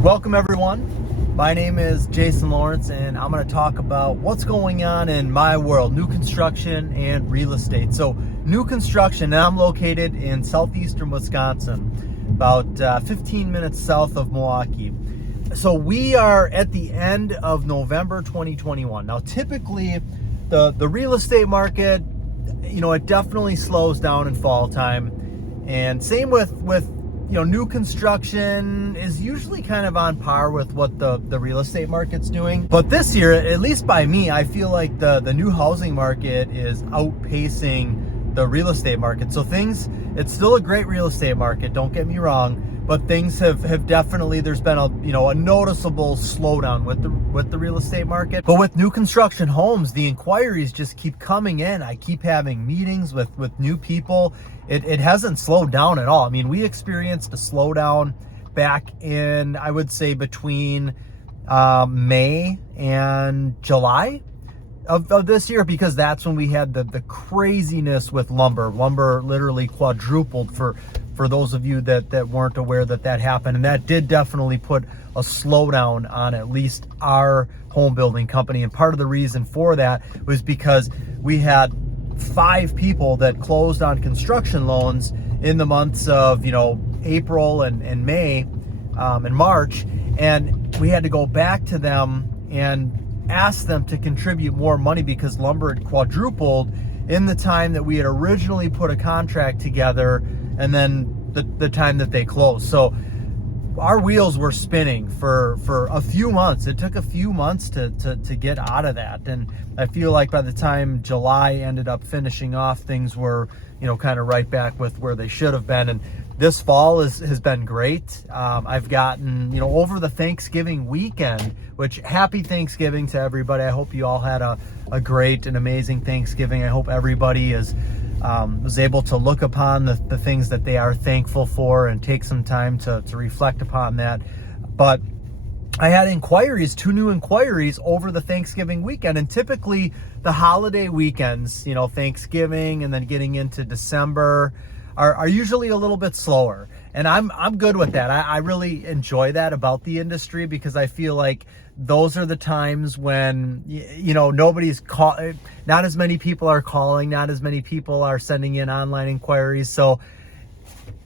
Welcome everyone. My name is Jason Lawrence and I'm going to talk about what's going on in my world, new construction and real estate. So new construction, and I'm located in southeastern Wisconsin, about 15 minutes south of Milwaukee. So we are at the end of November 2021. Now typically the real estate market, it definitely slows down in fall time, and same with new construction is usually kind of on par with what the real estate market's doing. But this year, at least by me, I feel like the new housing market is outpacing the real estate market. So it's still a great real estate market, don't get me wrong, but things have definitely, there's been a noticeable slowdown with the real estate market. But with new construction homes, the inquiries just keep coming in. I keep having meetings with new people. It hasn't slowed down at all. I mean, we experienced a slowdown back in, I would say, between May and July of this year, because that's when we had the craziness with lumber. Lumber literally quadrupled for those of you that weren't aware that happened. And that did definitely put a slowdown on at least our home building company. And part of the reason for that was because we had 5 people that closed on construction loans in the months of April and May and March, and we had to go back to them and ask them to contribute more money because lumber had quadrupled in the time that we had originally put a contract together and then the time that they closed. So our wheels were spinning for a few months. It took a few months to get out of that. And I feel like by the time July ended up finishing off, things were, kind of right back with where they should have been. And this fall has been great. I've gotten, over the Thanksgiving weekend, which happy Thanksgiving to everybody. I hope you all had a great and amazing Thanksgiving. I hope everybody was able to look upon the things that they are thankful for and take some time to reflect upon that. But I had 2 new inquiries over the Thanksgiving weekend, and typically the holiday weekends, Thanksgiving and then getting into December are usually a little bit slower. And I'm good with that. I really enjoy that about the industry, because I feel like those are the times when, not as many people are calling, not as many people are sending in online inquiries. So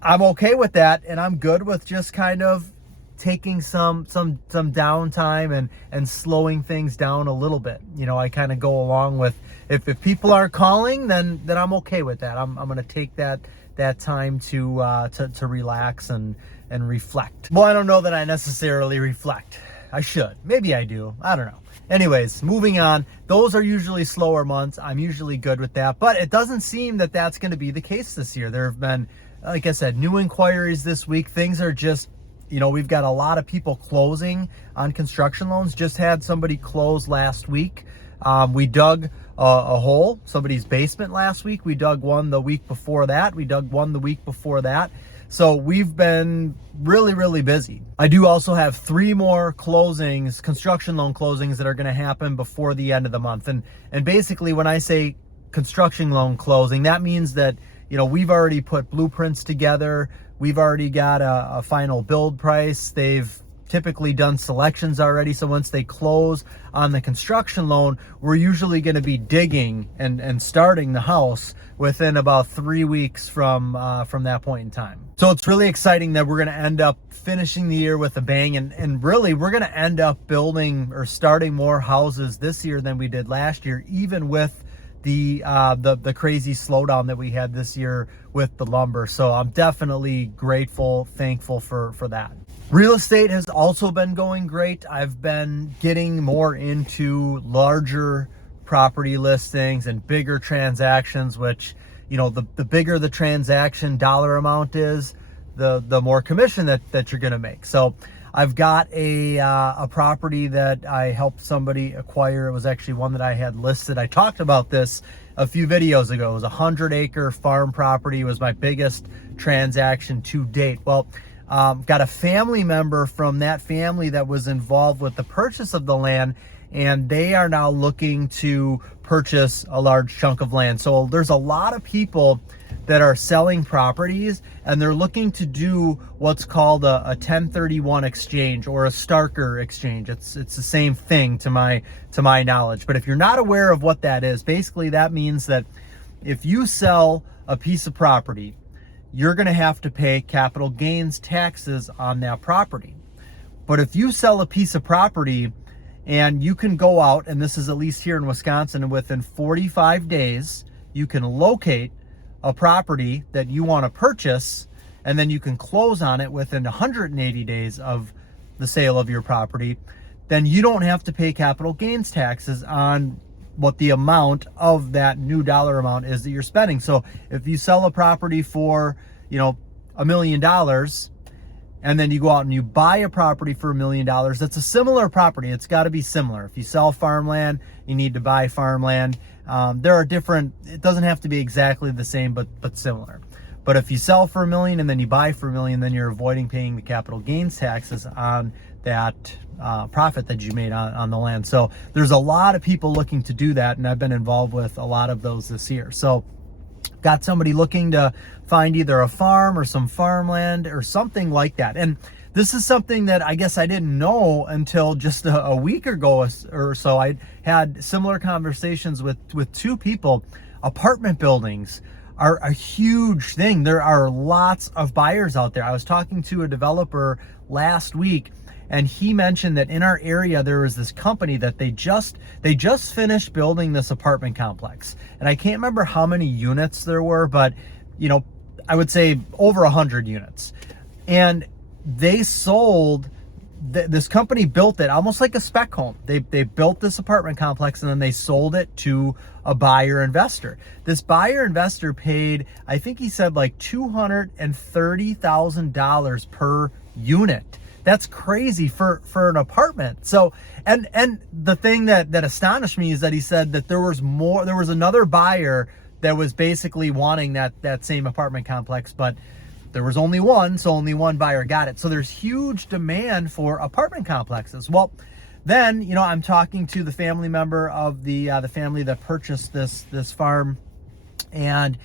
I'm okay with that. And I'm good with just kind of taking some downtime and slowing things down a little bit. I kind of go along with, if people aren't calling, then I'm okay with that. I'm going to take that time to relax and reflect. Well, I don't know that I necessarily reflect. I should. Maybe I do. I don't know. Anyways, moving on. Those are usually slower months. I'm usually good with that. But it doesn't seem that that's going to be the case this year. There have been, like I said, new inquiries this week. Things are just, we've got a lot of people closing on construction loans. Just had somebody close last week. We dug a hole, somebody's basement last week. We dug one the week before that. We dug one the week before that. So we've been really, really busy. I do also have 3 more closings, construction loan closings, that are going to happen before the end of the month. And basically, when I say construction loan closing, that means that, we've already put blueprints together. We've already got a final build price. They've typically done selections already. So once they close on the construction loan, we're usually going to be digging and starting the house within about 3 weeks from that point in time. So it's really exciting that we're going to end up finishing the year with a bang, and really we're going to end up building or starting more houses this year than we did last year, even with the crazy slowdown that we had this year with the lumber. So I'm definitely grateful, thankful for that. Real estate has also been going great. I've been getting more into larger property listings and bigger transactions, which, the bigger the transaction dollar amount is, the more commission that you're going to make. So I've got a property that I helped somebody acquire. It was actually one that I had listed. I talked about this a few videos ago. It was a 100-acre farm property. It was my biggest transaction to date. Well, got a family member from that family that was involved with the purchase of the land, and they are now looking to purchase a large chunk of land. So there's a lot of people that are selling properties, and they're looking to do what's called a 1031 exchange or a Starker exchange. It's the same thing to my knowledge. But if you're not aware of what that is, basically that means that if you sell a piece of property, you're going to have to pay capital gains taxes on that property. But if you sell a piece of property and you can go out, and this is at least here in Wisconsin, and within 45 days, you can locate a property that you want to purchase, and then you can close on it within 180 days of the sale of your property, then you don't have to pay capital gains taxes on what the amount of that new dollar amount is that you're spending. So if you sell a property for, $1 million, and then you go out and you buy a property for $1 million, that's a similar property. It's got to be similar. If you sell farmland, you need to buy farmland. There are different, it doesn't have to be exactly the same, but similar. But if you sell for $1 million and then you buy for $1 million, then you're avoiding paying the capital gains taxes on that profit that you made on the land. So there's a lot of people looking to do that, and I've been involved with a lot of those this year. So got somebody looking to find either a farm or some farmland or something like that. And this is something that I guess I didn't know until just a week ago or so. I had similar conversations with two people. Apartment buildings are a huge thing. There are lots of buyers out there. I was talking to a developer last week, and he mentioned that in our area there was this company that they just finished building this apartment complex. And I can't remember how many units there were, but I would say over 100 units. And they sold, this company built it almost like a spec home. They built this apartment complex and then they sold it to a buyer investor. This buyer investor paid, I think he said like $230,000 per unit. That's crazy for an apartment. So, and the thing that astonished me is that he said that there was another buyer that was basically wanting that same apartment complex, but there was only one, so only one buyer got it. So there's huge demand for apartment complexes. Well, then, I'm talking to the family member of the family that purchased this farm, and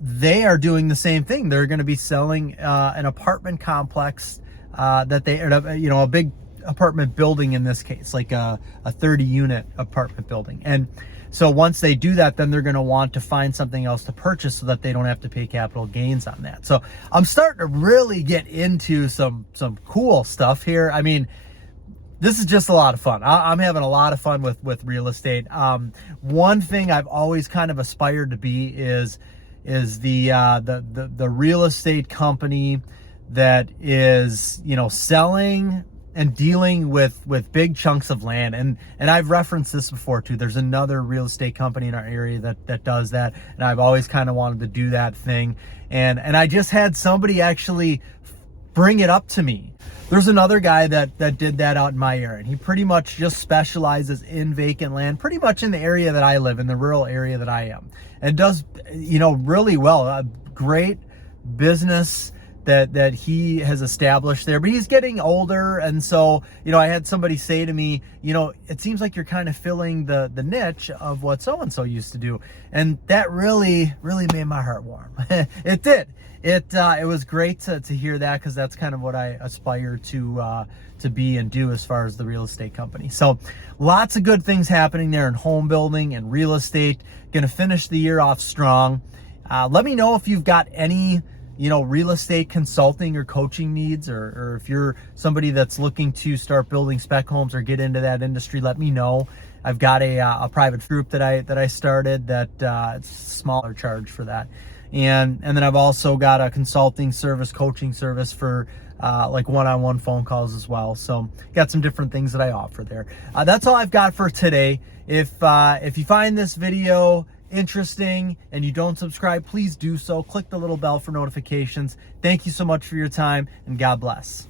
they are doing the same thing. They're going to be selling an apartment complex that they, a big apartment building in this case, like a 30-unit apartment building. And so once they do that, then they're going to want to find something else to purchase so that they don't have to pay capital gains on that. So I'm starting to really get into some cool stuff here. I mean, this is just a lot of fun. I'm having a lot of fun with real estate. One thing I've always kind of aspired to be is the real estate company that is, selling and dealing with big chunks of land. And I've referenced this before too. There's another real estate company in our area that does that. And I've always kind of wanted to do that thing. And I just had somebody actually bring it up to me. There's another guy that did that out in my area. And he pretty much just specializes in vacant land, pretty much in the area that I live, in the rural area that I am. And does, really well. A great business that he has established there, but he's getting older. And so, I had somebody say to me, it seems like you're kind of filling the niche of what so-and-so used to do. And that really, really made my heart warm. It did. It was great to hear that, because that's kind of what I aspire to be and do as far as the real estate company. So lots of good things happening there in home building and real estate. Going to finish the year off strong. Let me know if you've got any real estate consulting or coaching needs, or if you're somebody that's looking to start building spec homes or get into that industry, let me know. I've got a private group that I started that it's a smaller charge for that. And then I've also got a consulting service, coaching service for like one-on-one phone calls as well. So got some different things that I offer there. That's all I've got for today. If you find this video interesting and you don't subscribe, please do so. Click the little bell for notifications. Thank you so much for your time, and God bless.